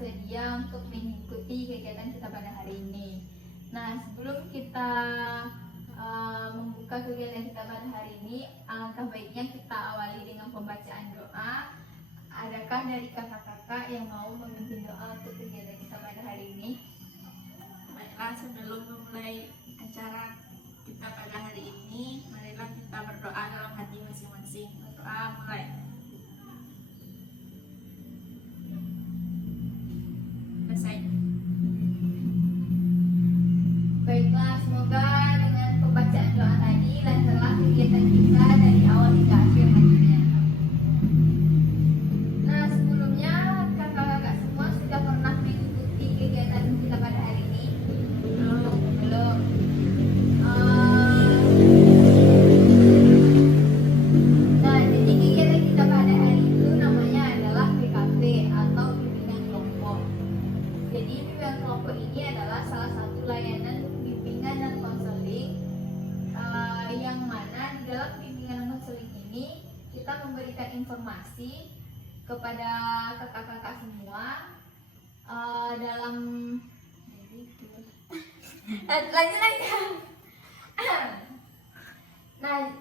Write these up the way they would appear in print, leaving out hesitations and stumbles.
bersedia untuk mengikuti kegiatan kita pada hari ini. Nah, sebelum kita membuka kegiatan kita pada hari ini, alangkah baiknya kita awali dengan pembacaan doa. Adakah dari kakak-kakak yang mau memimpin doa untuk kegiatan kita pada hari ini? Baiklah, sebelum memulai acara kita pada hari ini, marilah kita berdoa dalam hati masing-masing. Berdoa mulai. Selesai. Baiklah, semoga dengan pembacaan doa tadi lancarlah kegiatan kita dari awal hingga akhir nantinya. Nah, sebelumnya kakak-kakak semua sudah pernah mengikuti kegiatan kita pada hari ini? Belum. Nah, jadi kegiatan kita pada hari itu namanya adalah PKP atau bimbingan kelompok. Jadi bimbingan kelompok ini adalah salah satu layanan bimbingan dan konseling yang mana di dalam bimbingan dan konseling ini kita memberikan informasi kepada kakak-kakak semua dalam lanjut lagi. Nah,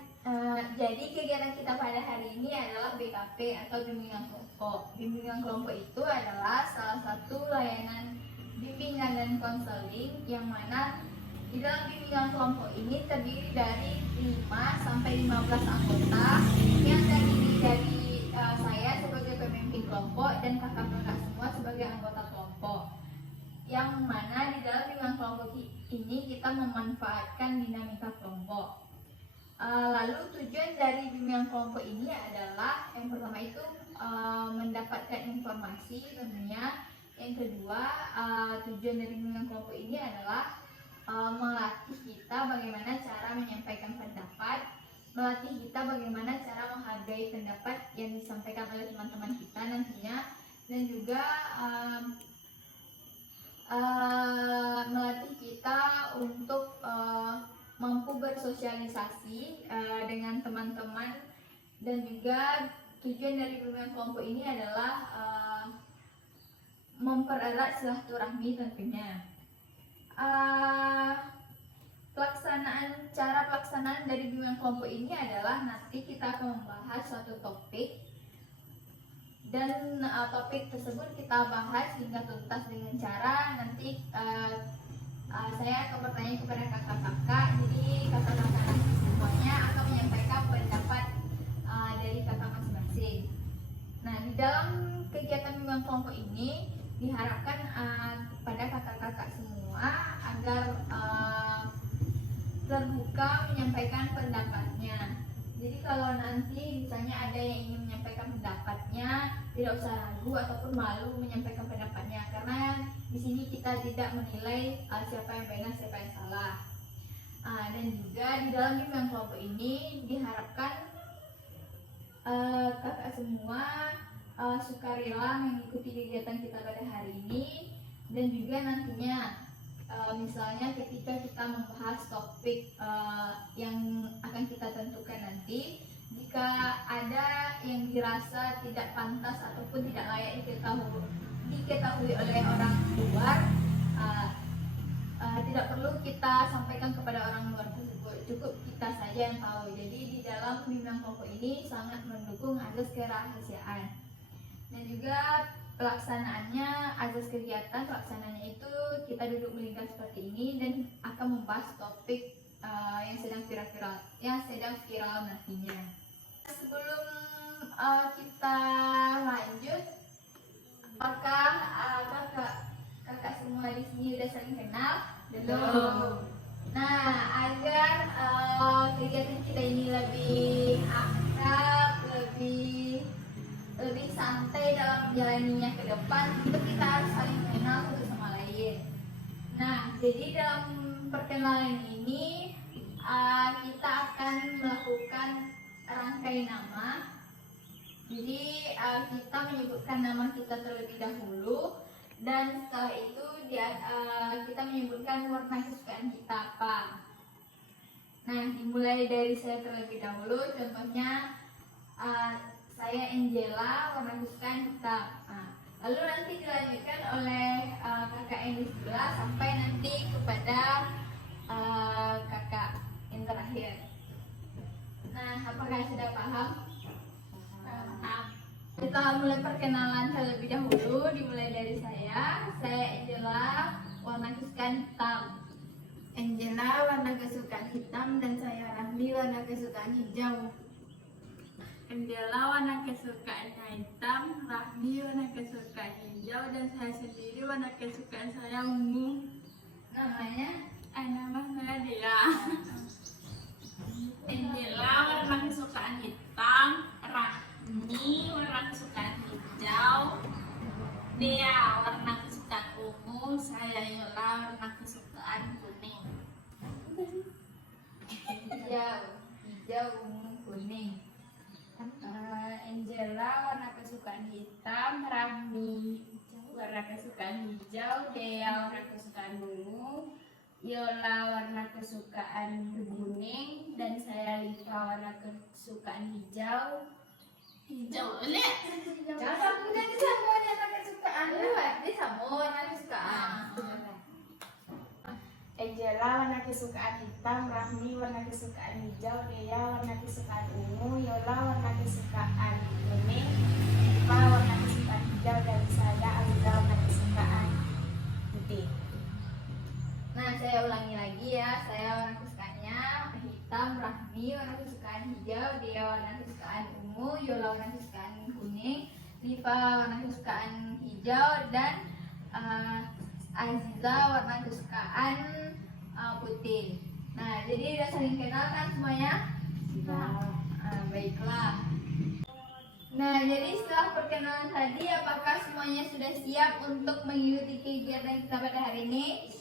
jadi kegiatan kita pada hari ini adalah BKP atau bimbingan kelompok. Bimbingan kelompok itu adalah salah satu layanan bimbingan dan konseling yang mana di dalam bimbingan kelompok ini terdiri dari 5 sampai 15 anggota yang terdiri dari saya sebagai pemimpin kelompok dan kakak-kakak semua sebagai anggota kelompok. Yang mana di dalam bimbingan kelompok ini kita memanfaatkan dinamika kelompok. Lalu tujuan dari bimbingan kelompok ini adalah yang pertama itu mendapatkan informasi tentunya. Yang kedua, tujuan dari bimbingan kelompok ini adalah melatih kita bagaimana cara menyampaikan pendapat, melatih kita bagaimana cara menghargai pendapat yang disampaikan oleh teman-teman kita nantinya, dan juga melatih kita untuk mampu bersosialisasi dengan teman-teman, dan juga tujuan dari bimbingan kelompok ini adalah mempererat silaturahmi tentunya. Cara pelaksanaan dari bimbingan kelompok ini adalah nanti kita akan membahas suatu topik, dan topik tersebut kita bahas hingga tuntas dengan cara nanti saya akan bertanya kepada kakak-kakak. Jadi kakak-kakak nanti semuanya akan menyampaikan pendapat dari kakak masing-masing. Nah, di dalam kegiatan bimbingan kelompok ini diharapkan pada kakak-kakak semua agar terbuka menyampaikan pendapatnya. Jadi kalau nanti misalnya ada yang ingin menyampaikan pendapatnya, tidak usah ragu ataupun malu menyampaikan pendapatnya, karena di sini kita tidak menilai siapa yang benar siapa yang salah. Dan juga di dalam bimbingan kelompok ini diharapkan kakak semua sukarela mengikuti kegiatan kita pada hari ini, dan juga nantinya misalnya ketika kita membahas topik yang akan kita tentukan nanti, jika ada yang dirasa tidak pantas ataupun tidak layak diketahui oleh orang luar, tidak perlu kita sampaikan kepada orang luar tersebut, cukup kita saja yang tahu. Jadi di dalam bimbingan kelompok ini sangat mendukung azas kerahasiaan. Dan juga pelaksanaannya, azas kegiatan pelaksanaannya itu kita duduk melingkar seperti ini dan akan membahas topik yang sedang viral nantinya. Sebelum kita lanjut, apakah kakak semua di sini sudah saling kenal? Belum. Nah, agar kegiatan kita ini lebih akrab, lebih santai dalam menjalaninya ke depan, itu kita harus saling mengenal satu sama lain. Nah, jadi dalam perkenalan ini kita akan melakukan rangkai nama. Jadi kita menyebutkan nama kita terlebih dahulu, dan setelah itu kita menyebutkan warna kesukaan kita apa. Nah, dimulai dari saya terlebih dahulu. Contohnya saya Angela, warna kesukaan hitam. Lalu nanti dilanjutkan oleh kakak yang di sebelah sampai nanti kepada kakak yang terakhir. Nah, apakah sudah paham? Paham. Kita mulai perkenalan terlebih dahulu, dimulai dari saya. Saya Angela, warna kesukaan hitam. Angela warna kesukaan hitam dan saya Rahmi warna kesukaan hijau. Angela warna kesukaan hitam, Rahmi warna kesukaan hijau dan saya sendiri warna kesukaan saya ungu. Namanya? Nama saya Dea. Angela warna kesukaan hitam, Rahmi warna kesukaan hijau, Dea warna kesukaan ungu, saya Yola warna kesukaan kuning. Hijau, ungu, kuning. Angela warna kesukaan hitam, Rahmi warna kesukaan hijau, Dea warna kesukaan ungu, Yola warna kesukaan kuning, dan saya Liva warna kesukaan hijau. Hijau, lihat. Jangan bukan semuanya warna kesukaan. Ini sama warna kesukaan. Angela warna kesukaan hitam, Rahmi warna kesukaan hijau, Dea warna kesukaan ungu, Yola warna kesukaan kuning, Liva warna kesukaan hijau, dan saya Aziza warna kesukaan putih. Nah, saya ulangi lagi ya. Saya warna kesukaannya hitam, Rahmi warna kesukaan hijau, Dea warna kesukaan ungu, Yola warna kesukaan kuning, Liva warna kesukaan hijau, dan Aziza warna kesukaan putih. Nah, jadi udah saling kenal kan semuanya? Baiklah. Nah, jadi setelah perkenalan tadi, apakah semuanya sudah siap untuk mengikuti kegiatan kita pada hari ini?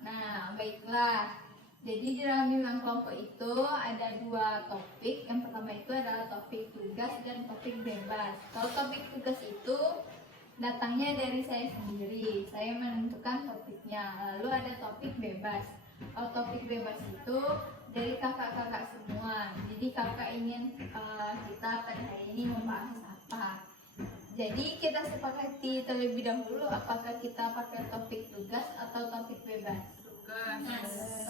Nah, baiklah. Jadi di dalam bimbingan kelompok itu ada dua topik. Yang pertama itu adalah topik tugas dan topik bebas. Kalau topik tugas itu datangnya dari saya sendiri. Saya menentukan topiknya. Lalu ada topik bebas. Kalau topik bebas itu dari kakak-kakak semua. Jadi kakak ingin kita pada hari ini membahas apa. Jadi kita sepakati terlebih dahulu apakah kita pakai topik tugas atau topik bebas.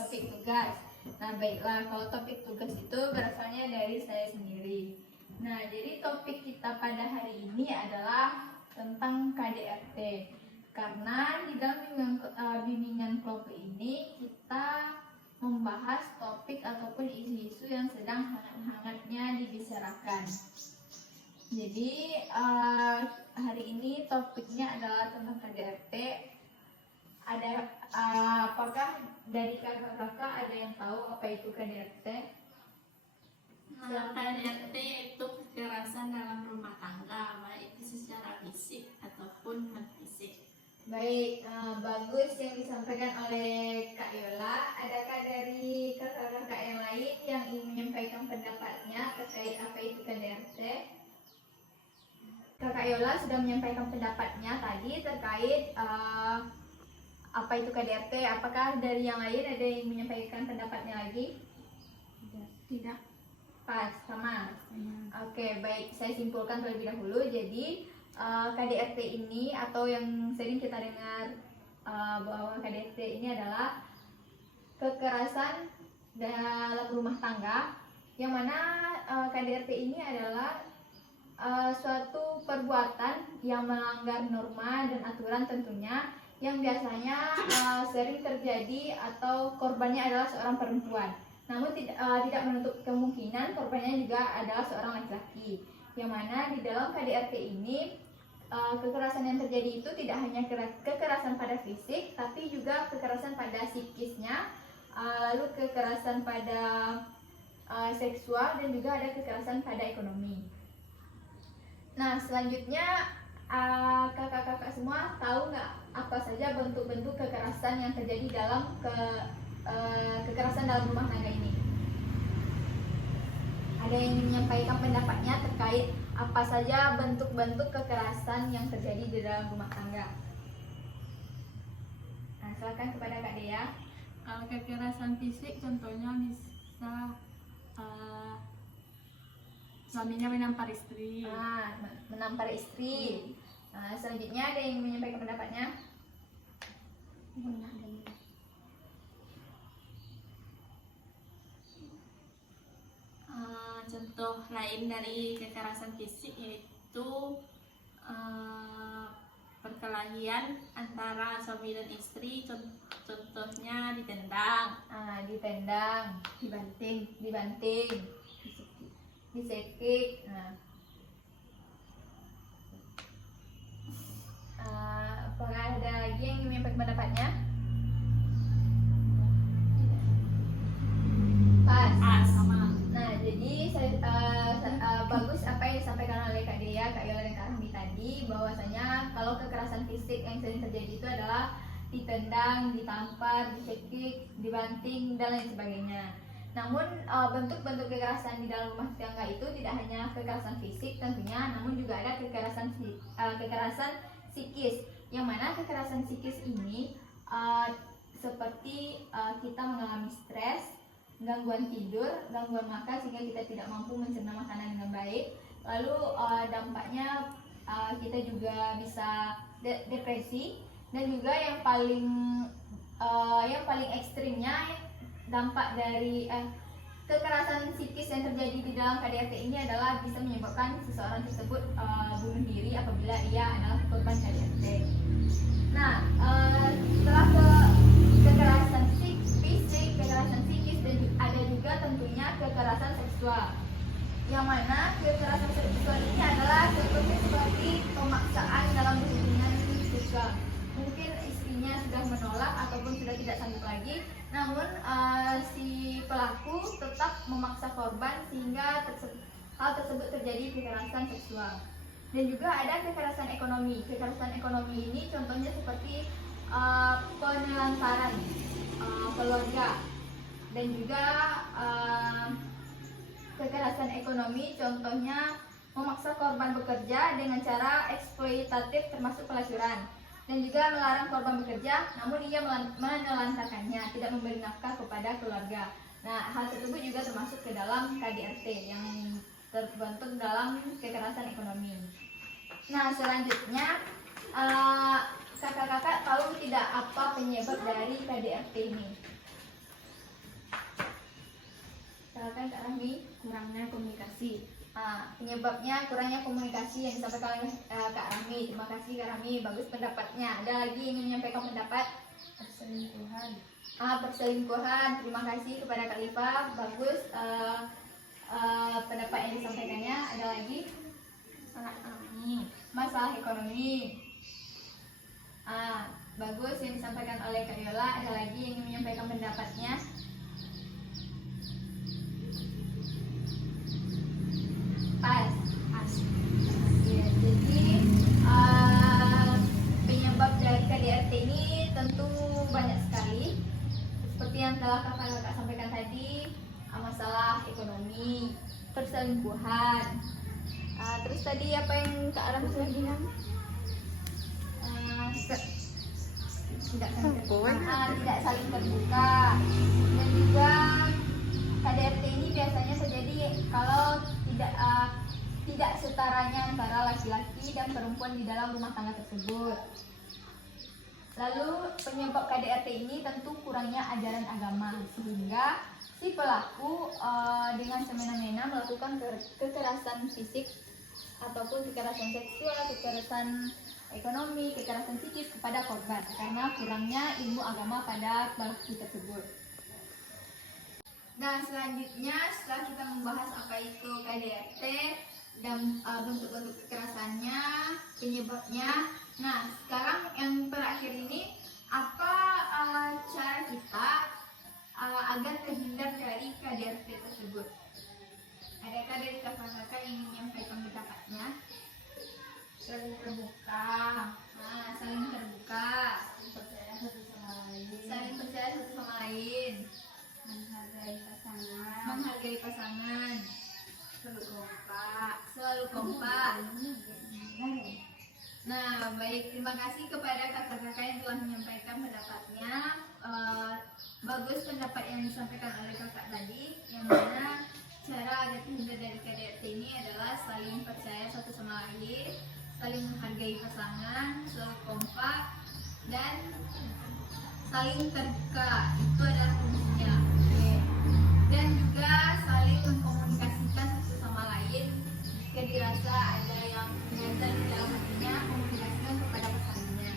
Topik tugas. Nah, baiklah, kalau topik tugas itu berasalnya dari saya sendiri. Nah, jadi topik kita pada hari ini adalah tentang KDRT. Karena di dalam bimbingan kelompok ini kita membahas topik ataupun isu-isu yang sedang hangat-hangatnya dibicarakan. Jadi hari ini topiknya adalah tentang KDRT. Apakah dari kakak-kakak ada yang tahu apa itu KDRT? KDRT itu kekerasan dalam rumah tangga, baik itu secara fisik ataupun non fisik. Baik, bagus yang disampaikan oleh Kak Yola. Adakah dari kakak-kakak yang lain yang ingin menyampaikan pendapatnya terkait apa itu KDRT? Kakak Yola sudah menyampaikan pendapatnya tadi terkait apa itu KDRT. Apakah dari yang lain ada yang menyampaikan pendapatnya lagi? Tidak. Pas, sama. Oke, baik. Saya simpulkan terlebih dahulu. Jadi KDRT ini atau yang sering kita dengar bahwa KDRT ini adalah kekerasan dalam rumah tangga, yang mana KDRT ini adalah suatu perbuatan yang melanggar norma dan aturan tentunya, yang biasanya sering terjadi atau korbannya adalah seorang perempuan. Namun tidak menutup kemungkinan korbannya juga adalah seorang laki-laki. Yang mana di dalam KDRT ini kekerasan yang terjadi itu tidak hanya kekerasan pada fisik, tapi juga kekerasan pada psikisnya, lalu kekerasan pada seksual, dan juga ada kekerasan pada ekonomi. Nah, selanjutnya kakak-kakak semua tahu nggak apa saja bentuk-bentuk kekerasan yang terjadi dalam kekerasan dalam rumah tangga ini? Ada yang menyampaikan pendapatnya terkait apa saja bentuk-bentuk kekerasan yang terjadi di dalam rumah tangga? Nah, silakan kepada Kak Dea. Kalau kekerasan fisik contohnya bisa suaminya menampar istri. Menampar istri. Selanjutnya ada yang menyampaikan pendapatnya? Contoh lain dari kekerasan fisik yaitu perkelahian antara suami dan istri, contohnya ditendang, Ditendang, dibanting, disekik. Apakah ada lagi yang ingin menyampaikan pendapatnya? Pas. sama. Nah, jadi bagus apa yang disampaikan oleh Kak Dea, Kak Yola, dan Kak Rahmi tadi, bahwasanya kalau kekerasan fisik yang sering terjadi itu adalah ditendang, ditampar, disekik, dibanting, dan lain sebagainya. Namun bentuk-bentuk kekerasan di dalam rumah tangga itu tidak hanya kekerasan fisik tentunya, namun juga ada kekerasan psikis, yang mana kekerasan psikis ini seperti kita mengalami stres, gangguan tidur, gangguan makan sehingga kita tidak mampu mencerna makanan dengan baik. Lalu dampaknya kita juga bisa depresi, dan juga yang paling ekstrimnya dampak dari kekerasan psikis yang terjadi di dalam KDRT ini adalah bisa menyebabkan seseorang tersebut bunuh diri apabila ia adalah korban KDRT. Nah, setelah kekerasan fisik, kekerasan psikis, dan ada juga tentunya kekerasan seksual, yang mana kekerasan seksual ini adalah contohnya seperti pemaksaan dalam hubungan seksual. Mungkin istrinya sudah menolak ataupun sudah tidak sanggup lagi, namun si pelaku tetap memaksa korban sehingga hal tersebut terjadi kekerasan seksual. Dan juga ada kekerasan ekonomi. Kekerasan ekonomi ini contohnya seperti penelantaran keluarga, dan juga kekerasan ekonomi contohnya memaksa korban bekerja dengan cara eksploitatif termasuk pelacuran, dan juga melarang korban bekerja namun ia menelantarkannya, tidak memberi nafkah kepada keluarga. Nah, hal tersebut juga termasuk ke dalam KDRT yang terbentuk dalam kekerasan ekonomi. Nah, selanjutnya kakak-kakak tahu tidak apa penyebab dari KDRT ini? Silakan Kak Rahmi. Kurangnya komunikasi. Penyebabnya kurangnya komunikasi yang disampaikan oleh Kak Rahmi. Terima kasih Kak Rahmi, bagus pendapatnya. Ada lagi yang ingin menyampaikan pendapat? Perselingkuhan. Perselingkuhan. Terima kasih kepada Kak Liva, bagus pendapat yang disampaikannya. Ada lagi? Masalah ekonomi. Bagus yang disampaikan oleh Kak Yola. Ada lagi yang ingin menyampaikan pendapatnya? Pas. Ya, jadi penyebab dari KDRT ini tentu banyak sekali. Seperti yang telah kakak-kakak sampaikan tadi, masalah ekonomi, perselingkuhan. Terus tadi apa yang Kak Aram sudah bilang? Tidak saling terbuka. Dan juga KDRT ini biasanya terjadi kalau tidak setaranya antara laki-laki dan perempuan di dalam rumah tangga tersebut. Lalu penyebab KDRT ini tentu kurangnya ajaran agama, sehingga si pelaku dengan semena-mena melakukan kekerasan fisik ataupun kekerasan seksual, kekerasan ekonomi, kekerasan psikis kepada korban karena kurangnya ilmu agama pada pelaku tersebut. Nah, selanjutnya setelah kita membahas apa itu KDRT dan bentuk-bentuk kekerasannya, penyebabnya. Nah, sekarang yang terakhir ini apa cara kita agar terhindar dari KDRT tersebut? Adakah dari kakak-kakak yang ingin menyampaikan pendapatnya? Saling terbuka, Saling terbuka, percaya satu sama lain, saling percaya satu sama lain, menghargai pasangan, selalu kompak. Nah, baik, terima kasih kepada kakak-kakak yang telah menyampaikan pendapatnya. Bagus pendapat yang disampaikan oleh kakak tadi, yang mana cara agar terhindar dari KDRT ini adalah saling percaya satu sama lain, saling menghargai pasangan, selalu kompak, dan saling terbuka. Itu adalah kuncinya. Oke. Dan juga saling mengkomunikasikan satu sama lain. Jika dirasa ada yang mengganjal di dalam hatinya, komunikasikan kepada pasangannya.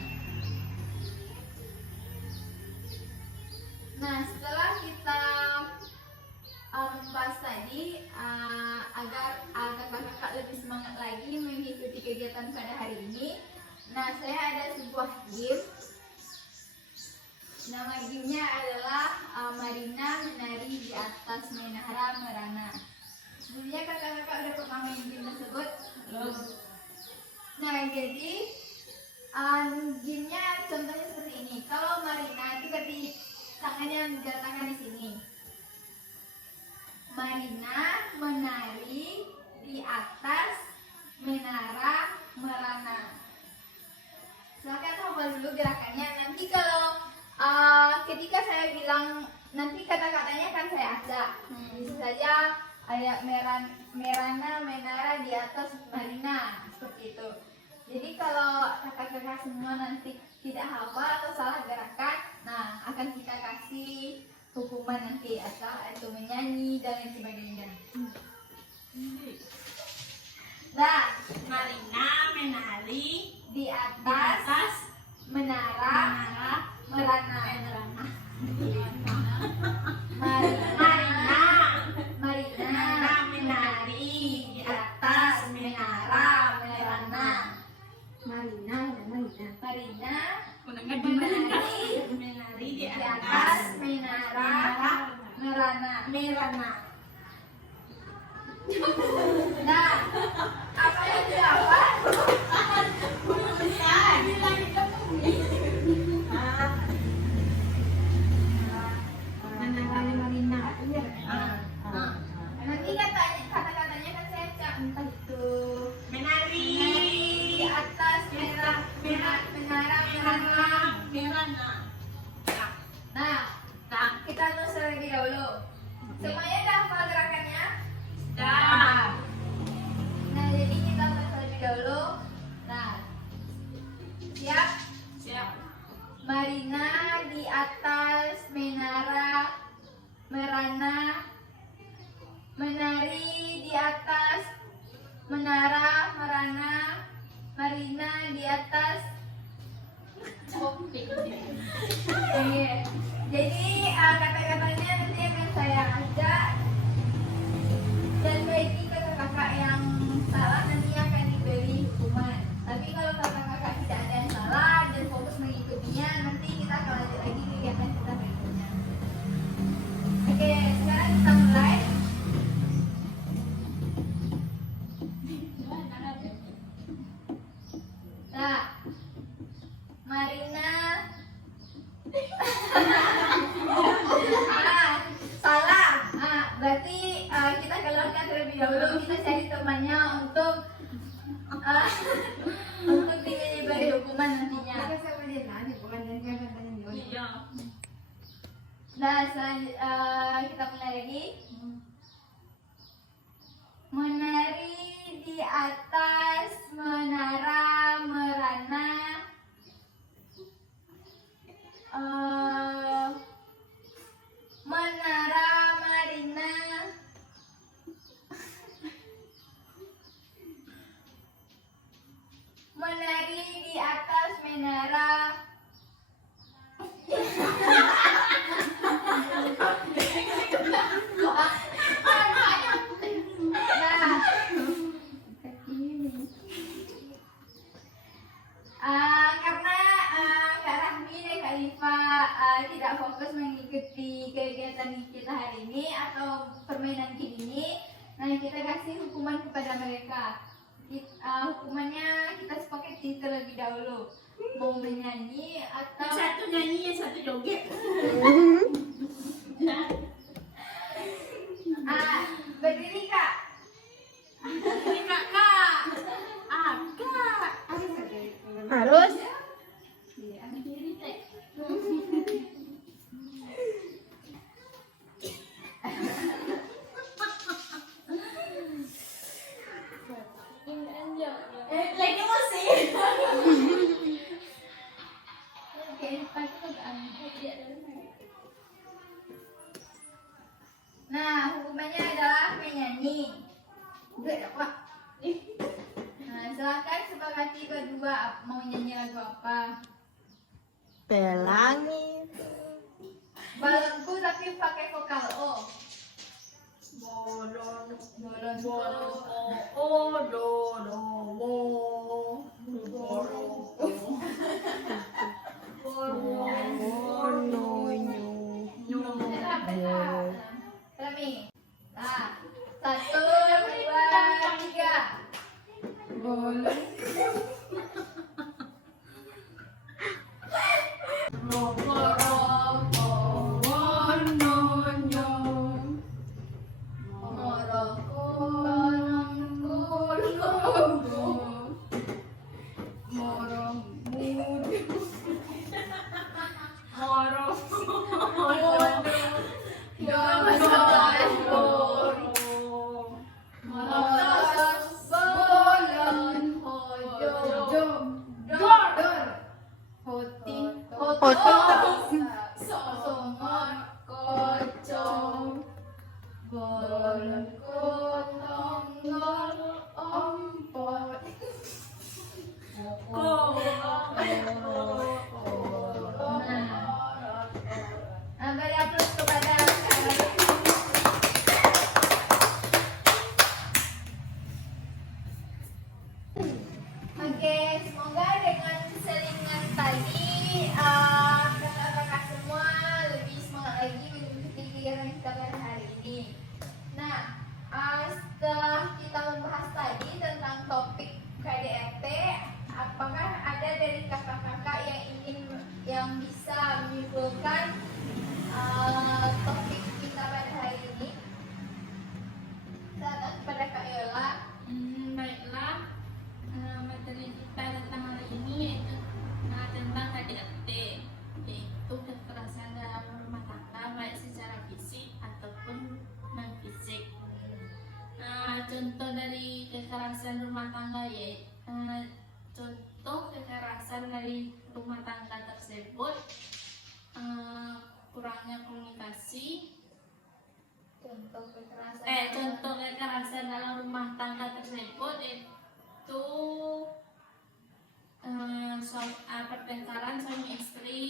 Nah, setelah kita membahas tadi, agar kakak-kakak lebih semangat lagi mengikuti kegiatan pada hari ini, nah saya ada sebuah game. Nama gamenya adalah Marina menari di atas menara merana. Sebelumnya kakak-kakak udah pernah main game tersebut? Belum. Nah, jadi gamenya contohnya seperti ini. Kalau Marina itu berarti tangannya diletakkan di sini. Marina menari di atas menara merana. Silakan hafal dulu gerakannya. Nanti kalau ketika saya bilang, nanti kata-katanya kan saya acak. Bisa saja ada merana menara di atas Marina, seperti itu. Jadi kalau kakak-kakak semua nanti tidak hafal atau salah gerakan, nah akan kita kasih hukuman nanti atau menyanyi dan lain sebagainya. Nah, Marina menari di di atas atas menara merana. Marina menari di atas menara merana. Marina menari di di atas atas menara merana. Nah, apa yang didapat? Nanti kata-katanya kan saya cak entah itu menari di atas menara merana. Nah, kita terus terlebih dahulu. Semuanya udah hafal gerakannya? dah. Nah, jadi kita mulai terlebih dahulu. Nah, siap? Siap. Marina di atas menara merana, menari di atas menara merana, Marina di atas. Oke. Jadi kata-katanya nanti akan saya ajak, dan bagi kakak-kakak yang salah nanti akan diberi hukuman. Tapi kalau kakak-kakak tidak ada yang salah dan fokus mengikutinya, nanti kita akan lanjut lagi kegiatan kita berikutnya. Oke, sekarang kita mulai. Nah, Marina. Salah. Berarti kita keluarkan terlebih dahulu. Kita cari temannya untuk diberi hukuman nantinya. Iya. Nah, kita mulai lagi. Menari di atas menara merana, menara Marina, menari di atas menara. Karena Kak Rahmi dan Kak Liva tidak fokus mengikuti kegiatan kita hari ini atau permainan game ini, nah kita kasih hukuman kepada mereka. Hukumannya kita sepakati terlebih dahulu, mau menyanyi atau Satu nyanyi, yang satu joget. berdiri Kak. Ini kakak. Kak. Harus. Lagi musik. berdua mau nyanyi lagu apa? Pelangi. Balonku tapi pakai vokal O. Bolon, Balonku. do, bo, Rami. Nah, 1, 2, 3. bolon, Beri aplaus kepada Kak Rami. Oke, semoga dengan selingan tadi kakak-kakak semua lebih semangat lagi mengikuti kegiatan kita pada hari ini. Nah, setelah kita membahas tadi tentang topik KDRT, apakah ada dari kakak-kakak yang bisa menyimpulkan topik kita pada hari ini? Saat kepada Kak Yola. Baiklah, materi kita tentang hari ini yaitu tentang KDRT, yaitu kekerasan dalam rumah tangga baik secara fisik ataupun non fisik. Contoh dari kekerasan rumah tangga yaitu contoh kekerasan dari rumah tangga tersebut kurangnya komunikasi. Contoh kekerasan. Contoh kekerasan dalam rumah tangga tersebut itu pertengkaran suami istri,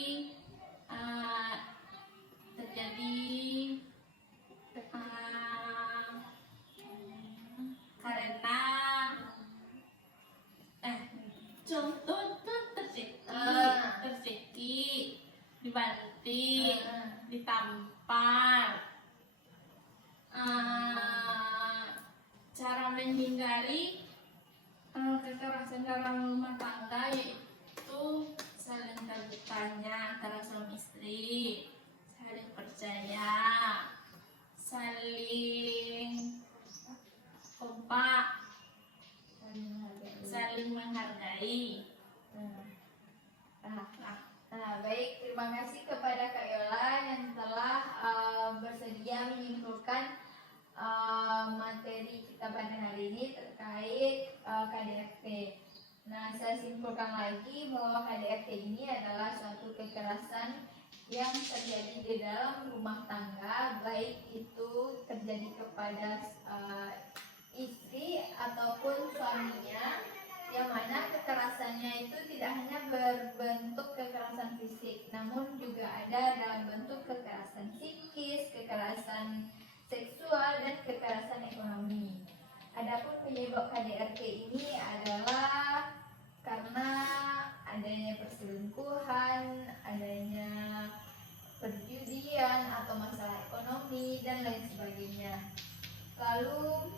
terjadi karena contoh itu tercekik, dibanting, ditampar. Cara menghindari kekerasan dalam rumah tangga yaitu saling terbukanya antara suami istri, saling percaya, saling kompak, saling menghargai. Nah, baik, terima kasih kepada Kak Yola yang telah bersedia menyimpulkan materi kita pada hari ini terkait KDRT. Nah, saya simpulkan lagi bahwa KDRT ini adalah suatu kekerasan yang terjadi di dalam rumah tangga, baik itu terjadi kepada istri ataupun suaminya, yang mana kekerasannya itu tidak hanya berbentuk kekerasan fisik, namun juga ada dalam bentuk kekerasan psikis, kekerasan seksual, dan kekerasan ekonomi. Adapun penyebab KDRT ini adalah karena adanya perselingkuhan, adanya perjudian atau masalah ekonomi, dan lain sebagainya. Lalu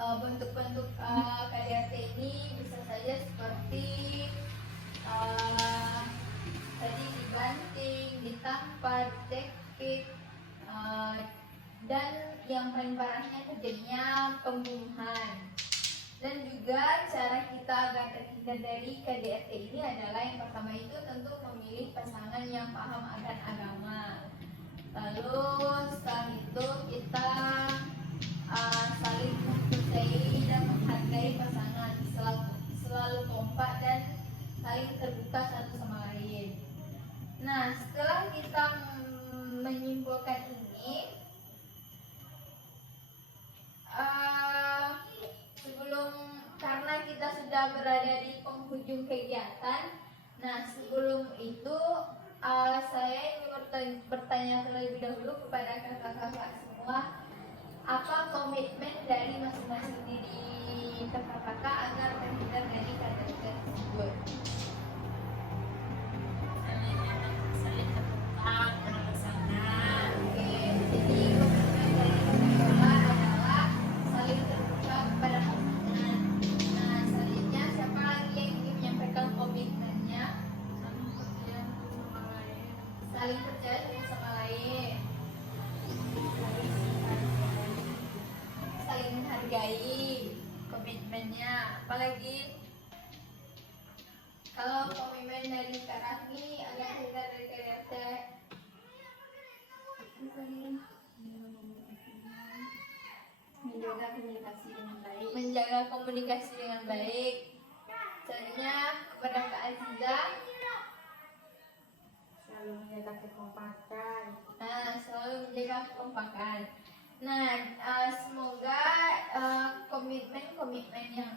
bentuk-bentuk KDRT ini bisa saja seperti tadi dibanting, ditampar, dicekik, dan yang paling parahnya terjadinya pembunuhan. Dan juga cara kita agar terhindar dari KDRT ini adalah yang pertama itu tentu memilih pasangan yang paham akan agama. Lalu setelah itu kita saling mempercayai dan menghargai pasangan, selalu kompak dan saling terbuka satu sama lain. Nah, setelah kita menyimpulkan ini, karena kita sudah berada di penghujung Nah, sebelum itu saya ingin bertanya terlebih dahulu kepada kakak-kakak semua, apa komitmen dari masing-masing diri kakak-kakak agar terhindar dari KDRT tersebut? Saling terbuka, berpasangan. Oke, jadi komitmen dari kakak-kakak adalah saling terbuka kepada pasangan. Nah, selanjutnya siapa lagi yang ingin menyampaikan komitmennya? Saling percaya satu sama lain, saling menghargai komitmennya. Apalagi kalau komitmen dari Kak Rahmi agar kita dari KDRT, Menjaga komunikasi dengan baik. menjaga komunikasi dengan baik. Selanjutnya kepada Kak Aziza, Selalu menjaga kekompakan. nah selalu menjaga kekompakan. Nah, semoga komitmen-komitmen yang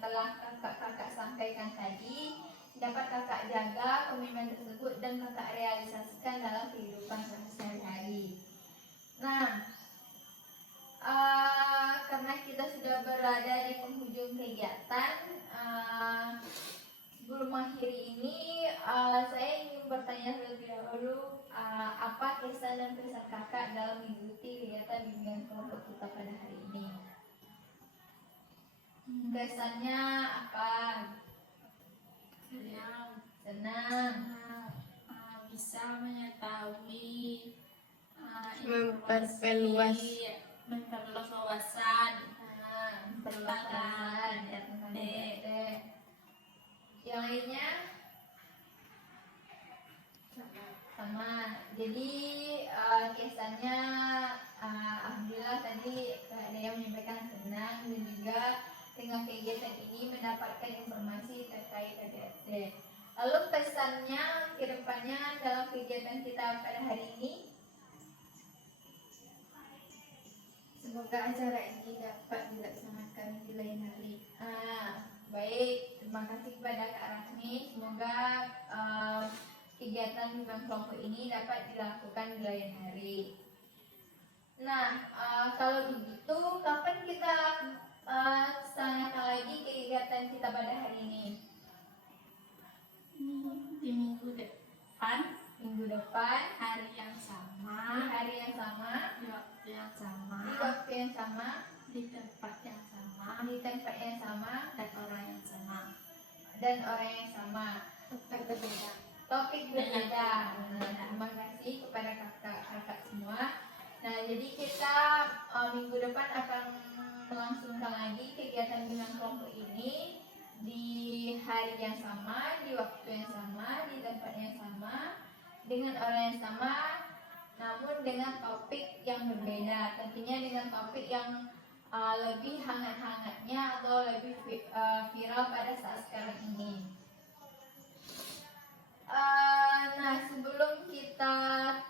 telah kakak-kakak sampaikan tadi dapat kakak jaga komitmen tersebut dan kakak realisasikan dalam kehidupan sehari-hari. Nah, karena kita sudah berada di penghujung kegiatan, sebelum mengakhiri ini, saya ingin bertanya terlebih dahulu, apa kesan dan pesan kakak dalam mengikuti kegiatan bimbingan kelompok kita pada hari ini? Kesannya apa? Senang. Bisa mengetahui, Memperluas. memperluas wawasan. Perlahan ya tentang DT. Yang lainnya sama. Jadi kesannya alhamdulillah tadi ada yang menyampaikan senang dan juga dengan kegiatan ini mendapatkan informasi terkait KDRT. Lalu pesannya ke depannya dalam kegiatan kita pada hari ini, Semoga acara ini dapat dilaksanakan di lain hari. baik, terima kasih kepada Kak Rahmi. Semoga kegiatan bimbingan kelompok ini dapat dilakukan di lain hari. Nah, kalau begitu, kapan kita laksanakan lagi kegiatan kita pada hari ini? Di minggu depan, Minggu depan, hari yang di sama, hari yang sama, di waktu yang di sama, waktu yang sama, di tempat yang sama, di tempat yang sama, dan orang yang sama. dan orang yang sama. Topik berbeda. Topik berbeda. Nah, terima kasih kepada kakak-kakak semua. Nah, jadi kita minggu depan akan melangsungkan lagi kegiatan bimbingan kelompok ini di hari yang sama, di waktu yang sama, di tempat yang sama, dengan orang yang sama, namun dengan topik yang berbeda. Tentunya dengan topik yang lebih hangat-hangatnya atau lebih viral pada saat sekarang ini. Nah, sebelum kita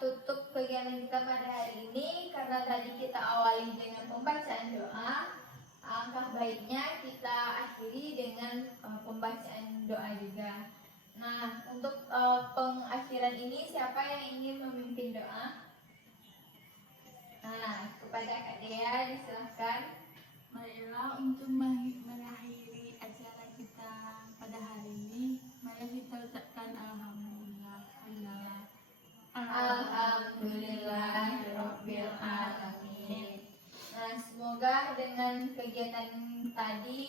tutup kegiatan kita pada hari ini, karena tadi kita awali dengan pembacaan doa, alangkah baiknya kita akhiri dengan pembacaan doa juga. Nah, untuk pengakhiran ini siapa yang ingin memimpin doa? Nah, kepada Kak Dea disilahkan. Marilah untuk mengakhiri acara kita pada hari ini, mari kita ucapkan alhamdulillah. Alhamdulillahirabbil alamin. Nah, semoga dengan kegiatan tadi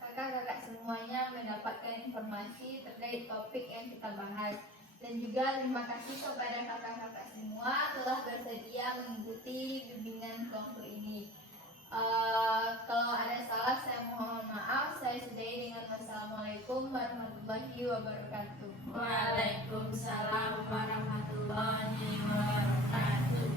kakak-kakak semuanya mendapatkan informasi terkait topik yang kita bahas. Dan juga terima kasih kepada kakak-kakak semua telah bersedia mengikuti bimbingan kelompok ini. Kalau ada salah saya mohon maaf. Saya sudahi dengan wassalamualaikum warahmatullahi wabarakatuh. Waalaikumsalam warahmatullahi wabarakatuh.